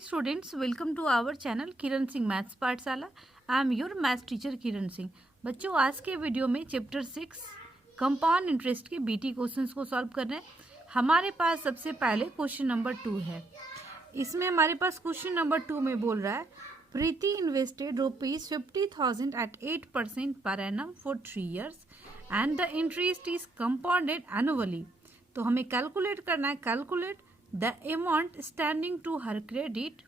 students, welcome to our channel Kiran Singh maths पाठशाला। I am your maths teacher Kiran Singh. बच्चों, आज के वीडियो में चैप्टर 6 कंपाउंड इंटरेस्ट के बीटी क्वेश्चंस को सॉल्व कर रहे हैं। हमारे पास सबसे पहले क्वेश्चन नंबर 2 है। इसमें हमारे पास क्वेश्चन नंबर 2 में बोल रहा है प्रीति invested ₹50,000 at 8% per annum for 3 years and the interest is compounded annually। तो हमें कैलकुलेट करना है, calculate the amount standing to her credit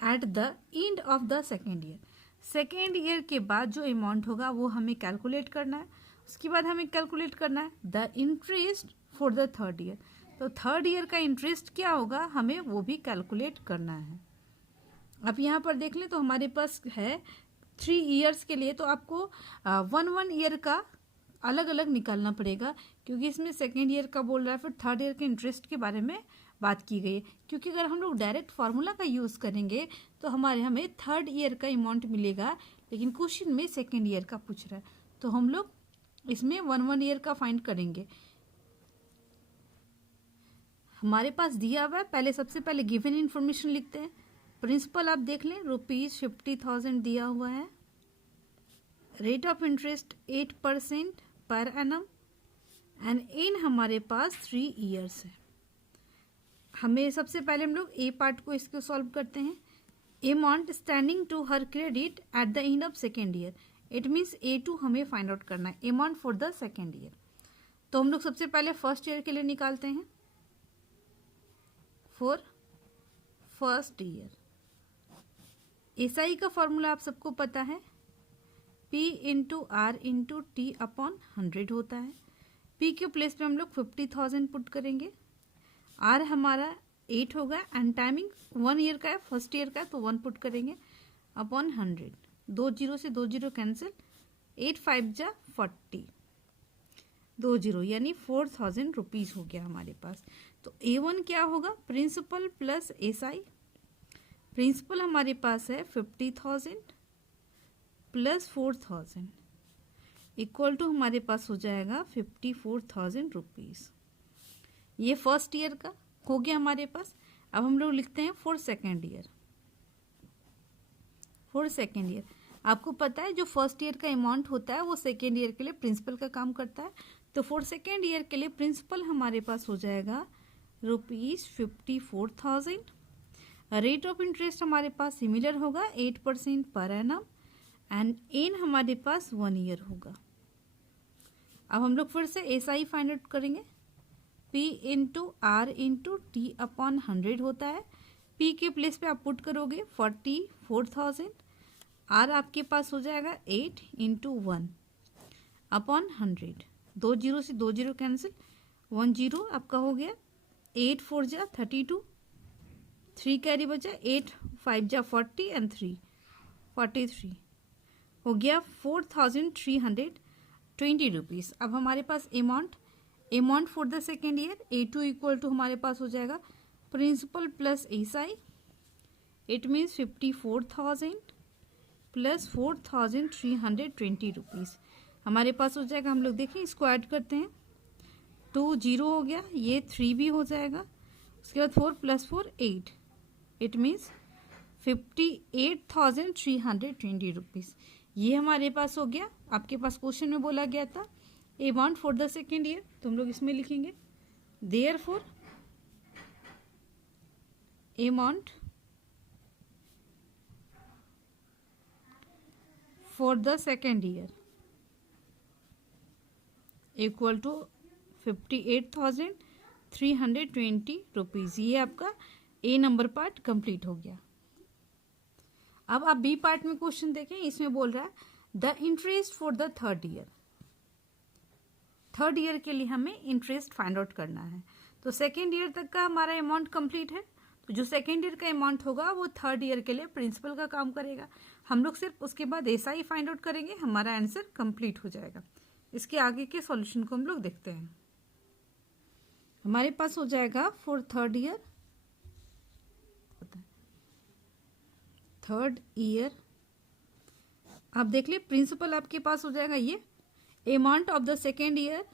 at the end of the second year। Second year के बाद जो अमाउंट होगा वो हमें कैलकुलेट करना है। उसके बाद हमें कैलकुलेट करना है the interest for the third year. तो थर्ड ईयर का इंटरेस्ट क्या होगा हमें वो भी कैलकुलेट करना है। अब यहाँ पर देख लें तो हमारे पास है 3 ईयर्स के लिए, तो आपको 1 ईयर का अलग अलग निकालना पड़ेगा, क्योंकि इसमें सेकेंड ईयर का बोल रहा है, फिर थर्ड ईयर के इंटरेस्ट के बारे में बात की गई है। क्योंकि अगर हम लोग डायरेक्ट फार्मूला का यूज़ करेंगे तो हमें थर्ड ईयर का अमाउंट मिलेगा, लेकिन क्वेश्चन में सेकेंड ईयर का पूछ रहा है, तो हम लोग इसमें 1 ईयर का फाइंड करेंगे। हमारे पास दिया हुआ है, पहले सबसे पहले गिवन इन्फॉर्मेशन लिखते हैं। प्रिंसिपल आप देख लें, ₹50,000 दिया हुआ है। Rate of interest 8% per annum and in हमारे पास 3 ईयर्स है। हमें सबसे पहले हम लोग ए पार्ट को इसको सॉल्व करते हैं। Amount standing to her credit at the end of second year, it means A2 हमें फाइंड आउट करना है, amount for the second year. तो हम लोग सबसे पहले फर्स्ट ईयर के लिए निकालते हैं। फॉर फर्स्ट ईयर SI का फॉर्मूला आप सबको पता है, P into R into T upon 100 होता है। P के प्लेस पे हम लोग 50,000 पुट करेंगे। R हमारा 8 होगा एंड टाइमिंग 1 ईयर का है, फर्स्ट ईयर का है, तो 1 पुट करेंगे अपॉन 100। 2 जीरो से 2 जीरो कैंसिल, 8 5 जा 40, 2 जीरो यानी 4,000 रुपीज़ हो गया हमारे पास। तो A1 क्या होगा, प्रिंसिपल प्लस SI। प्रिंसिपल हमारे पास है 50,000 प्लस 4,000 इक्वल टू हमारे पास हो जाएगा 54,000 रुपीज़। ये फर्स्ट ईयर का हो गया हमारे पास। अब हम लोग लिखते हैं for second year. For second year आपको पता है जो फर्स्ट ईयर का अमाउंट होता है वो सेकेंड ईयर के लिए प्रिंसिपल का काम करता है। तो फॉर सेकेंड ईयर के लिए प्रिंसिपल हमारे पास हो जाएगा ₹54,000। रेट ऑफ इंटरेस्ट हमारे पास सिमिलर होगा 8% पर एनम एंड एन हमारे पास 1 ईयर होगा। अब हम लोग फिर से SI फाइंड आउट करेंगे। P into R into T upon 100 होता है। P के प्लेस पे आप पुट करोगे 44,000। R आपके पास हो जाएगा 8 इंटू 1 अपॉन 100। 2 जीरो से 2 जीरो कैंसिल, 1 जीरो आपका हो गया। 8 4 जा 32, 3 कैरी बचा, 8 5 जा 40 एंड 3 43 हो गया 4,320 रुपीज़। अब हमारे पास amount for the second year A2 equal to हमारे पास हो जाएगा principal plus SI, it means 54,000 plus 4,320 rupees हमारे पास हो जाएगा। हम लोग देखें, इसको ऐड करते हैं। 2 जीरो हो गया, ये 3 भी हो जाएगा। उसके बाद 4 प्लस 4 8, इट मीन्स 58,320 रुपीज़ ये हमारे पास हो गया। आपके पास क्वेश्चन में बोला गया था amount for the second year, तो हम लोग इसमें लिखेंगे therefore amount for the second year equal to 58,320 rupees. ये आपका A नंबर पार्ट कंप्लीट हो गया। अब आप B पार्ट में क्वेश्चन देखें, इसमें बोल रहा है the interest for the third year. Third year के लिए हमें इंटरेस्ट फाइंड आउट करना है। तो सेकेंड ईयर तक का हमारा अमाउंट कंप्लीट है, तो जो सेकेंड ईयर का अमाउंट होगा वो थर्ड ईयर के लिए प्रिंसिपल का काम करेगा। हम लोग सिर्फ उसके बाद SI फाइंड आउट करेंगे, हमारा आंसर कंप्लीट हो जाएगा। इसके आगे के सॉल्यूशन को हम लोग देखते हैं। हमारे पास हो जाएगा फॉर थर्ड ईयर आप देख लिए प्रिंसिपल आपके पास हो जाएगा। ये amount of the second year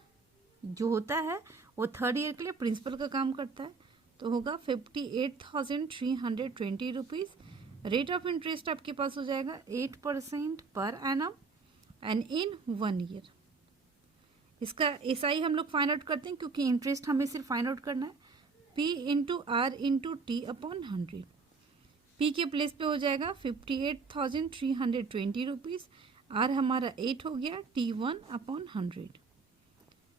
जो होता है वो थर्ड ईयर के लिए प्रिंसिपल का काम करता है। तो होगा 58,320 रुपीज़। रेट ऑफ इंटरेस्ट आपके पास हो जाएगा 8% per annum and in 1 year. इसका एसआई हम लोग फाइंड आउट करते हैं क्योंकि इंटरेस्ट हमें सिर्फ फाइंड आउट करना है। P into R into T upon 100। P के प्लेस पे हो जाएगा 58,320 रुपीज़। आर हमारा 8 हो गया, T1 अपॉन 100।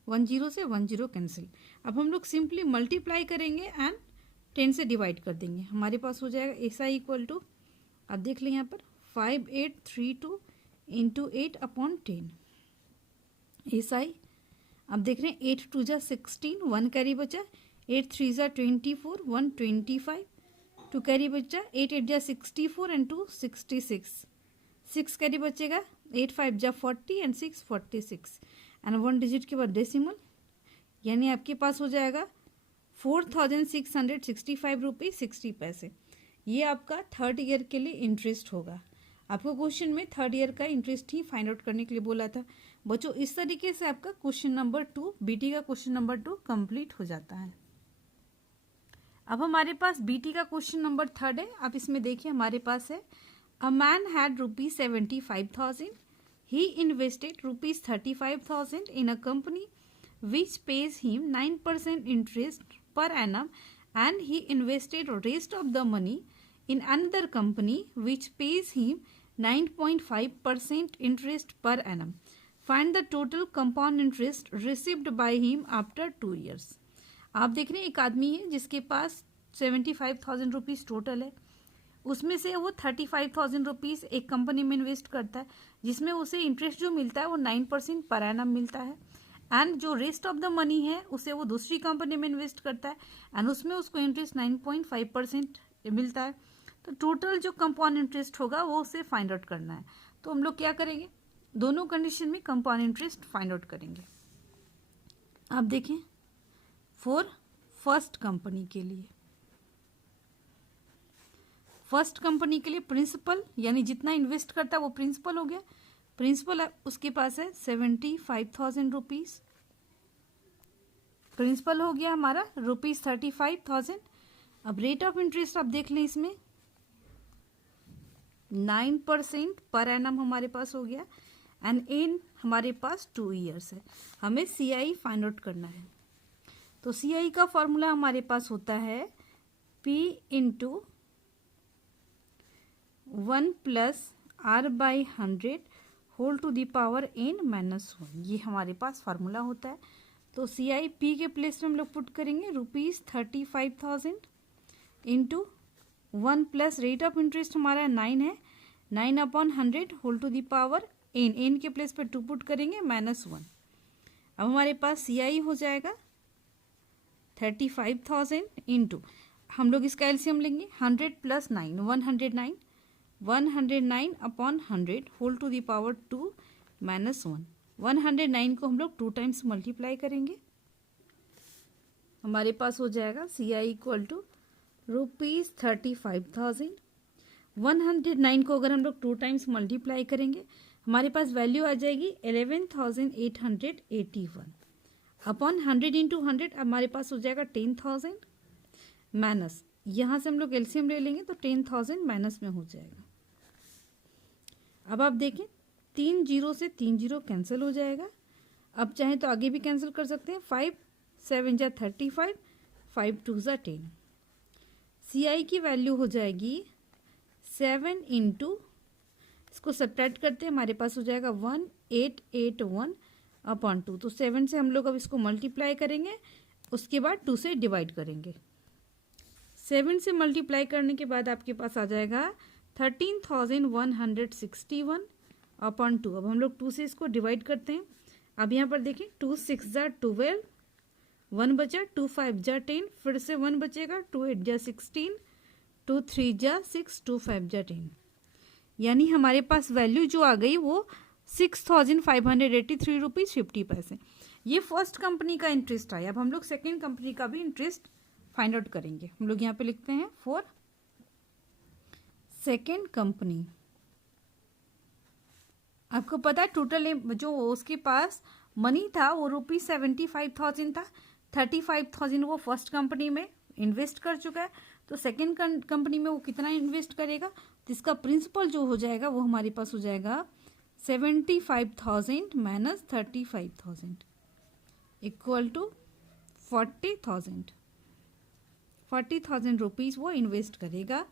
10 से 10 कैंसिल। अब हम लोग सिंपली मल्टीप्लाई करेंगे एंड 10 से डिवाइड कर देंगे। हमारे पास हो जाएगा एस आई इक्वल टू, आप देख लें यहाँ पर 5832 इंटू 8 अपॉन 10। एस आई आप देख रहे हैं 8 2 जा 16, 1 कैरी बचा, 8 3 जा 24, 1 25, 2 कैरी बचा, 8 8 जा 64 एंड 2 66, 6 कैरी बचेगा, 8 5 जा 40 एंड 6 46 एंड 1 डिजिट के बाद डेसिमल, यानी आपके पास हो जाएगा 4,665 रुपये 60 पैसे। ये आपका थर्ड ईयर के लिए इंटरेस्ट होगा। आपको क्वेश्चन में थर्ड ईयर का इंटरेस्ट ही फाइंड आउट करने के लिए बोला था बच्चों। इस तरीके से आपका क्वेश्चन नंबर 2 बीटी का क्वेश्चन नंबर 2 कंप्लीट हो जाता है। अब हमारे पास बीटी का क्वेश्चन नंबर 3 है। आप इसमें देखिए हमारे पास है a man had ₹75,000 he invested ₹35,000 in a company which pays him 9% interest per annum and he invested rest of the money in another company which pays him 9.5% interest per annum. Find the total compound interest received by him after 2 years. आप देख रहे हैं एक आदमी है जिसके पास 75,000 rupees total है। उसमें से वो 35,000 रुपीज़ एक कंपनी में इन्वेस्ट करता है जिसमें उसे इंटरेस्ट जो मिलता है वो 9% पर एनम मिलता है। एंड जो रेस्ट ऑफ द मनी है उसे वो दूसरी कंपनी में इन्वेस्ट करता है एंड उसमें उसको इंटरेस्ट 9.5% मिलता है। तो टोटल जो कंपाउंड इंटरेस्ट होगा वो उसे फाइंड आउट करना है। तो हम लोग क्या करेंगे, दोनों कंडीशन में कंपाउंड इंटरेस्ट फाइंड आउट करेंगे। आप देखें फॉर फर्स्ट कंपनी के लिए, फर्स्ट कंपनी के लिए प्रिंसिपल यानी जितना इन्वेस्ट करता है वो प्रिंसिपल हो गया। प्रिंसिपल उसके पास है 75,000 रुपीज़। प्रिंसिपल हो गया हमारा ₹35,000। अब रेट ऑफ इंटरेस्ट आप देख लें इसमें 9% पर एनम हमारे पास हो गया एंड इन हमारे पास 2 ईयर्स है। हमें CI फाइंड आउट करना है। तो CI का फॉर्मूला हमारे पास होता है P into 1 plus R/100 whole to the power n-1। ये हमारे पास फार्मूला होता है। तो CI के प्लेस में हम लोग पुट करेंगे ₹35,000 into 1 plus rate of interest हमारा 9 है, 9/100 whole to the power n के प्लेस पे 2 पुट करेंगे -1। अब हमारे पास CI हो जाएगा 35,000 इंटू, हम लोग इसका एलसीएम लेंगे 100 plus 9 109, 109/100 whole to the power 2 -1। 109 को हम लोग 2 टाइम्स मल्टीप्लाई करेंगे। हमारे पास हो जाएगा CI इक्वल टू ₹35,000। 109 को अगर हम लोग 2 टाइम्स मल्टीप्लाई करेंगे हमारे पास वैल्यू आ जाएगी 11,881 अपॉन 100 इंटू 100 हमारे पास हो जाएगा 10,000 माइनस, यहाँ से हम लोग एलसीएम ले लेंगे तो 10,000 माइनस में हो जाएगा। अब आप देखें 3 जीरो से 3 जीरो कैंसिल हो जाएगा। अब चाहे तो आगे भी कैंसिल कर सकते हैं। 5 7 जा 35, 5 2 जा 10। CI की वैल्यू हो जाएगी 7 इंटू, इसको सब्ट्रैक्ट करते हैं हमारे पास हो जाएगा 1881 अपॉन 2। तो 7 से हम लोग अब इसको मल्टीप्लाई करेंगे, उसके बाद 2 से डिवाइड करेंगे। 7 से मल्टीप्लाई करने के बाद आपके पास आ जाएगा 13,161 अपॉन 2। अब हम लोग 2 से इसको डिवाइड करते हैं। अब यहाँ पर देखें 2 6 जा 12, 1 बचा, 2 5 जा 10, फिर से 1 बचेगा, 2 8 जा 16, 2 3 जा 6, 2 5 जा 10। यानी हमारे पास वैल्यू जो आ गई वो 6,583 रुपीज़ 50 पैसे। ये फर्स्ट कंपनी का इंटरेस्ट आया। अब हम लोग सेकेंड कंपनी का भी इंटरेस्ट फाइंड आउट करेंगे। हम लोग यहाँ पे लिखते हैं फॉर सेकेंड कंपनी। आपको पता है टोटल जो उसके पास मनी था वो ₹75,000 था। 35,000 वो फर्स्ट कंपनी में इन्वेस्ट कर चुका है, तो सेकेंड कंपनी में वो कितना इन्वेस्ट करेगा, तो इसका प्रिंसिपल जो हो जाएगा वो हमारे पास हो जाएगा 75,000 माइनस 35,000 इक्वल टू 40,000 रुपीज़ वो इन्वेस्ट करेगा।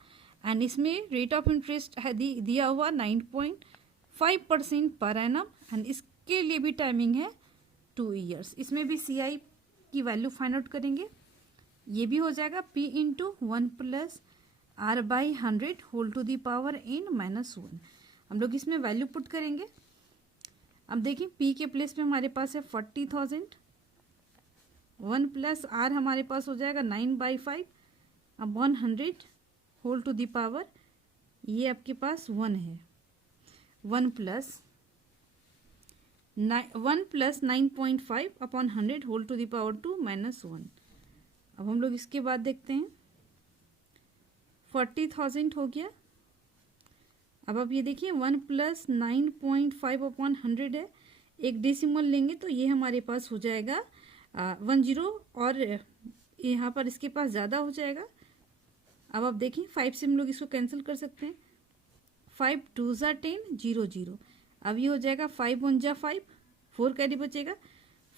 एंड इसमें रेट ऑफ इंटरेस्ट है दिया हुआ 9.5% पर एनम, एंड इसके लिए भी टाइमिंग है 2 ईयर्स। इसमें भी CI की वैल्यू फाइंड आउट करेंगे, ये भी हो जाएगा P into 1 plus R by 100 whole to the power n minus 1। हम लोग इसमें वैल्यू पुट करेंगे। अब देखिए P के प्लेस में हमारे पास है 40,000, 1 प्लस R हमारे पास हो जाएगा 9/5 अब 100 होल टू दी पावर, ये आपके पास 1 है, 1 plus 9.5 upon 100 whole to the power 2 minus 1। अब हम लोग इसके बाद देखते हैं 40,000 हो गया। अब आप ये देखिए 1 प्लस 9.5 अपॉन 100 है, एक डेसिमल लेंगे तो ये हमारे पास हो जाएगा 10 और यहाँ पर इसके पास ज़्यादा हो जाएगा। अब आप देखिए 5 से हम लोग इसको कैंसिल कर सकते हैं, 5 2 ज़ा 10 0 0। अब ये हो जाएगा 5 1 जा 5, 4 कैरी बचेगा,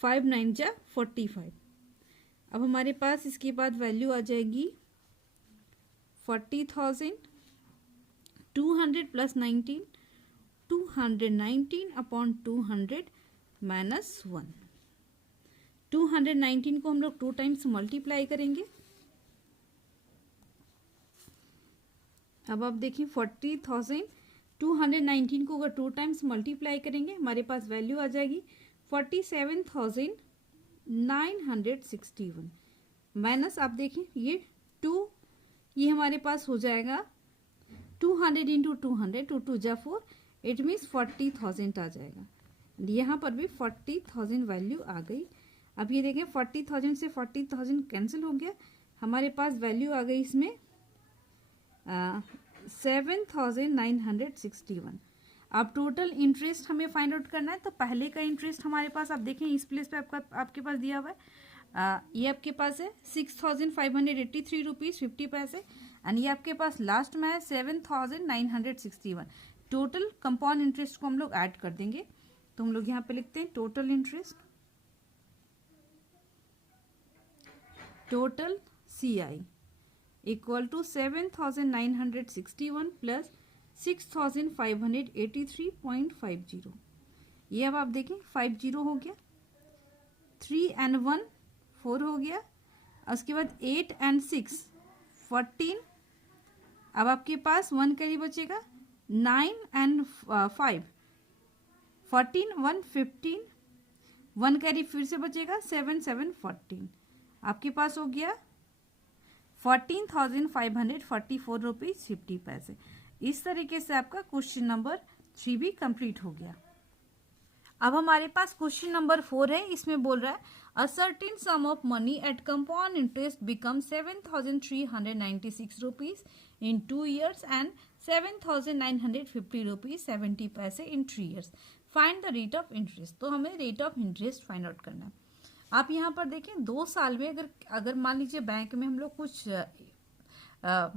5 9 जा 45। अब हमारे पास इसके बाद वैल्यू आ जाएगी 40,000, 200 प्लस 19, 219 अपॉन 200 माइनस 1। 219 को हम लोग 2 टाइम्स मल्टीप्लाई करेंगे। अब आप देखिए 40,000, 219 को अगर 2 टाइम्स मल्टीप्लाई करेंगे हमारे पास वैल्यू आ जाएगी 47,961 माइनस आप देखिए ये 2, ये हमारे पास हो जाएगा 200 इंटू 200, 2 2 जा 4, इट मीन्स 40,000 आ जाएगा। यहाँ पर भी 40,000 वैल्यू आ गई। अब ये देखें 40,000 से 40,000 कैंसिल हो गया, हमारे पास वैल्यू आ गई इसमें 7,961। अब टोटल इंटरेस्ट हमें फाइंड आउट करना है, तो पहले का इंटरेस्ट हमारे पास आप देखें इस प्लेस पे आपके पास दिया हुआ है, ये आपके पास है 6,583 रुपीज़ 50 पैसे, एंड ये आपके पास लास्ट में है 7,961। टोटल कंपाउंड इंटरेस्ट को हम लोग ऐड कर देंगे, तो हम लोग यहाँ पे लिखते हैं total interest, total CI equal to 7,961 plus 6,583.50। ये अब आप देखें 50 हो गया, 3 and 1 4 हो गया, उसके बाद 8 and 6 14। अब आपके पास 1 कैरी बचेगा, 9 and 5 14, 1 15, 1 कैरी फिर से बचेगा, 7 7 14। आपके पास हो गया 14,544 रुपीज़ 50 पैसे। इस तरीके से आपका क्वेश्चन नंबर 3 भी कंप्लीट हो गया। अब हमारे पास क्वेश्चन नंबर 4 है, इसमें बोल रहा है a certain some of money at compound interest become 7,396 rupees in 2 years and 7,950 rupees 70 पैसे इन 3 years. Find the rate of interest. तो हमें rate of interest find out करना है। आप यहाँ पर देखें 2 साल में अगर मान लीजिए बैंक में हम लोग कुछ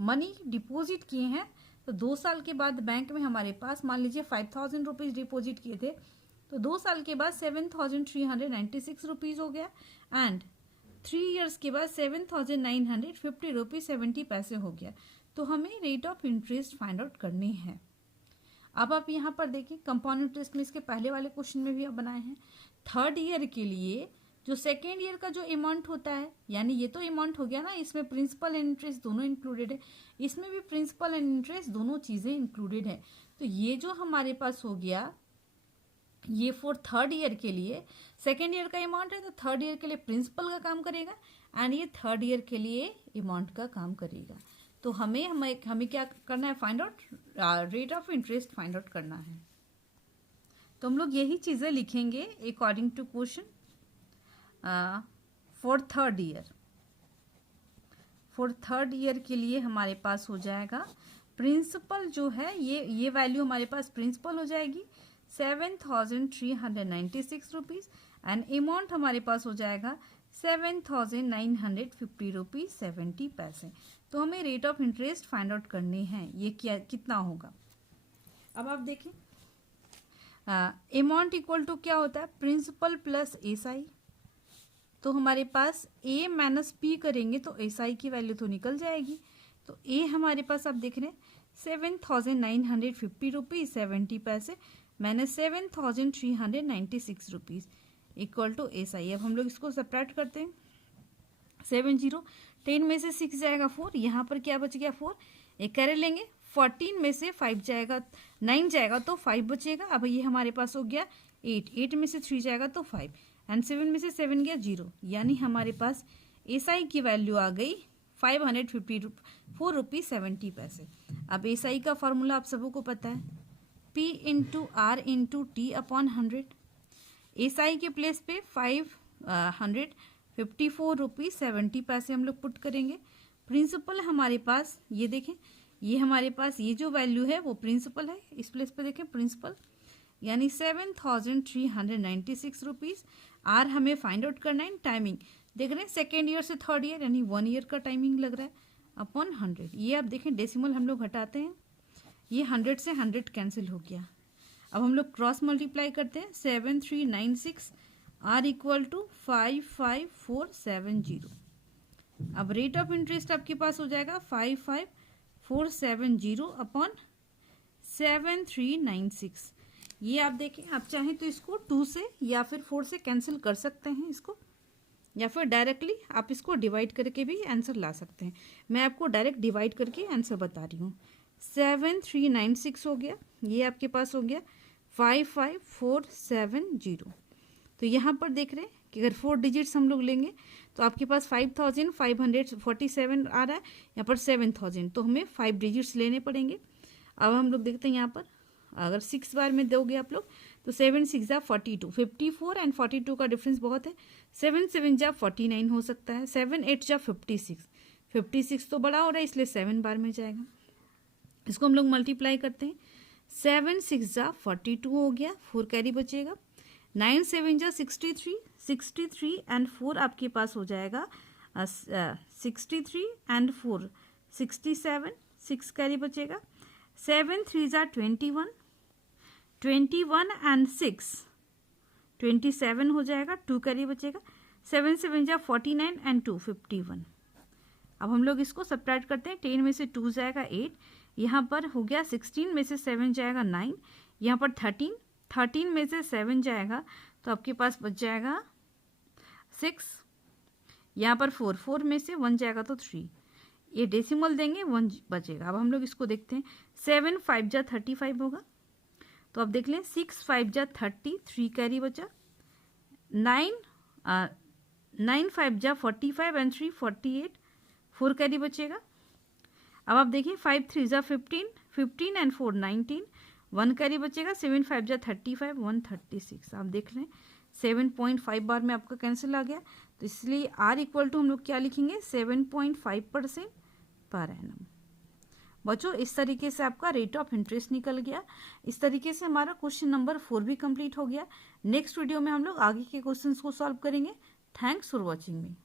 मनी डिपॉजिट किए हैं, तो 2 साल के बाद बैंक में हमारे पास मान लीजिए 5,000 रुपीज़ डिपॉजिट किए थे, तो 2 साल के बाद 7,396 रुपीज़ हो गया, एंड 3 ईयर्स के बाद 7,950 रुपीज़ 70 पैसे हो गया। तो हमें rate of interest find out करनी है। अब आप यहाँ पर देखिए कंपाउंड इंटरेस्ट में इसके पहले वाले क्वेश्चन में भी आप बनाए हैं। 3rd ईयर के लिए जो 2nd ईयर का जो अमाउंट होता है, यानी ये तो अमाउंट हो गया ना, इसमें प्रिंसिपल एंड इंटरेस्ट दोनों इंक्लूडेड है, इसमें भी प्रिंसिपल एंड इंटरेस्ट दोनों चीज़ें इंक्लूडेड है। तो ये जो हमारे पास हो गया ये फॉर 3rd ईयर के लिए, 2nd ईयर का अमाउंट है तो 3rd ईयर के लिए प्रिंसिपल का काम करेगा, एंड ये 3rd ईयर के लिए अमाउंट का काम करेगा। तो हमें क्या करना है, find out rate of interest find out करना है। तो हम लोग यही चीज़ें लिखेंगे according to question for 3rd year. For 3rd year के लिए हमारे पास हो जाएगा प्रिंसिपल जो है, ये वैल्यू हमारे पास प्रिंसिपल हो जाएगी 7,396 रुपीज़, एंड अमाउंट हमारे पास हो जाएगा ₹7,950.70। तो हमें rate of interest find out करने हैं, ये क्या कितना होगा। अब आप देखें अमाउंट इक्वल टू क्या होता है, प्रिंसिपल प्लस एसआई। तो हमारे पास ए माइनस पी करेंगे तो एसआई की वैल्यू तो निकल जाएगी। तो ए हमारे पास आप देख रहे हैं ₹7,950.70 माइनस ₹7,396 इक्वल टू एसआई। अब हम लोग इसको सब्ट्रैक्ट करते हैं। 70 10 में से 6 जाएगा 4, यहाँ पर क्या बच गया 4, एक कैरे लेंगे। 14 में से 5 जाएगा 9 जाएगा तो 5 बचेगा। अब ये हमारे पास हो गया 8 में से 3 जाएगा तो 5 एंड 7 में से 7 गया 0, यानी हमारे पास एसआई की वैल्यू आ गई ₹554.70। अब एसआई का फॉर्मूला आप सबको पता है, P into R into T upon 100। SI के प्लेस पे ₹554.70 हम लोग पुट करेंगे। प्रिंसिपल हमारे पास ये देखें, ये हमारे पास ये जो वैल्यू है वो प्रिंसिपल है, इस प्लेस पे देखें प्रिंसिपल, यानी ₹7,396। आर हमें फाइंड आउट करना है। टाइमिंग देख रहे हैं सेकेंड ईयर से थर्ड ईयर यानी 1 ईयर का टाइमिंग लग रहा है अपॉन 100। ये आप देखें डेसिमल हम लोग हटाते हैं, ये 100 से 100 कैंसिल हो गया। अब हम लोग क्रॉस मल्टीप्लाई करते हैं, 7396 आर इक्वल टू 55470। अब रेट ऑफ इंटरेस्ट आपके पास हो जाएगा 55470 अपॉन 7396। ये आप देखें, आप चाहें तो इसको 2 से या फिर 4 से कैंसिल कर सकते हैं इसको, या फिर डायरेक्टली आप इसको डिवाइड करके भी आंसर ला सकते हैं। मैं आपको डायरेक्ट डिवाइड करके आंसर बता रही हूँ। 7396 हो गया, ये आपके पास हो गया 55470। तो यहाँ पर देख रहे हैं कि अगर 4 डिजिट्स हम लोग लेंगे तो आपके पास 5547 आ रहा है, यहाँ पर 7000, तो हमें 5 डिजिट्स लेने पड़ेंगे। अब हम लोग देखते हैं यहाँ पर अगर 6 बार में दोगे आप लोग तो 7 6 जा 42, 54 एंड 42 का डिफरेंस बहुत है। 7 7 जा 49 हो सकता है, 7 8 जा 56, 56 तो बड़ा हो रहा है इसलिए 7 बार में जाएगा। इसको हम लोग मल्टीप्लाई करते हैं, 7 6 जा 42 हो गया, 4 कैरी बचेगा। 9 7 जा 63, 63 एंड 4 आपके पास हो जाएगा 63 एंड 4 67, 6 कैरी बचेगा। 7 3 जा 21, 21 एंड 6 27 हो जाएगा, 2 कैरी बचेगा। 7 7 जा 49 एंड 2 51। अब हम लोग इसको सब्ट्रैक्ट करते हैं, 10 में से 2 जाएगा 8, यहाँ पर हो गया 16 में से 7 जाएगा 9, यहाँ पर 13 में से 7 जाएगा तो आपके पास बच जाएगा 6, यहाँ पर 4 में से 1 जाएगा तो 3, ये डेसिमल देंगे 1 बचेगा। अब हम लोग इसको देखते हैं, 7 5 जा 35 होगा, तो अब देख लें 6 5 जा 30, 3 कैरी बचा। 9 5 जा 45 एंड 3 48, 4 कैरी बचेगा। अब आप देखिए 5 3 जा 15, 15 एंड 4 19, 1 कैरी बचेगा। 7 5 जा 35, 136। आप देख लें 7.5 बार में आपका कैंसिल आ गया, तो इसलिए आर इक्वल टू हम लोग क्या लिखेंगे 7.5% पर एनम। बच्चों इस तरीके से आपका रेट ऑफ इंटरेस्ट निकल गया। इस तरीके से हमारा क्वेश्चन नंबर 4 भी कंप्लीट हो गया। नेक्स्ट वीडियो में हम लोग आगे के क्वेश्चंस को सॉल्व करेंगे। Thanks for watching me.